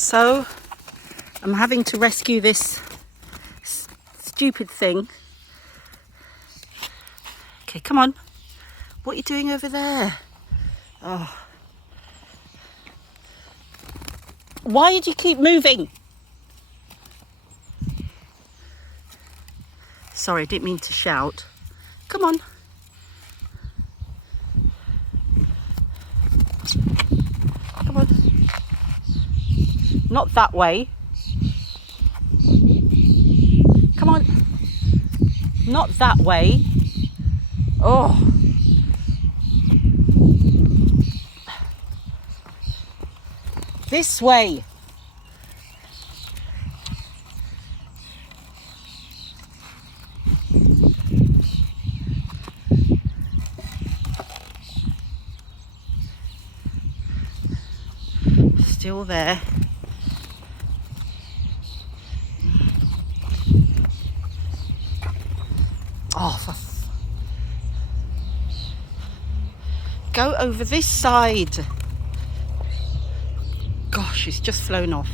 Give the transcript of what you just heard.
So I'm having to rescue this stupid thing. Okay, come on. What are you doing over there? Oh. Why did you keep moving? Sorry, I didn't mean to shout. Come on. Come on. Not that way. Come on. Not that way. Oh. This way. Still there. Oh, go over this side. Gosh, it's just flown off.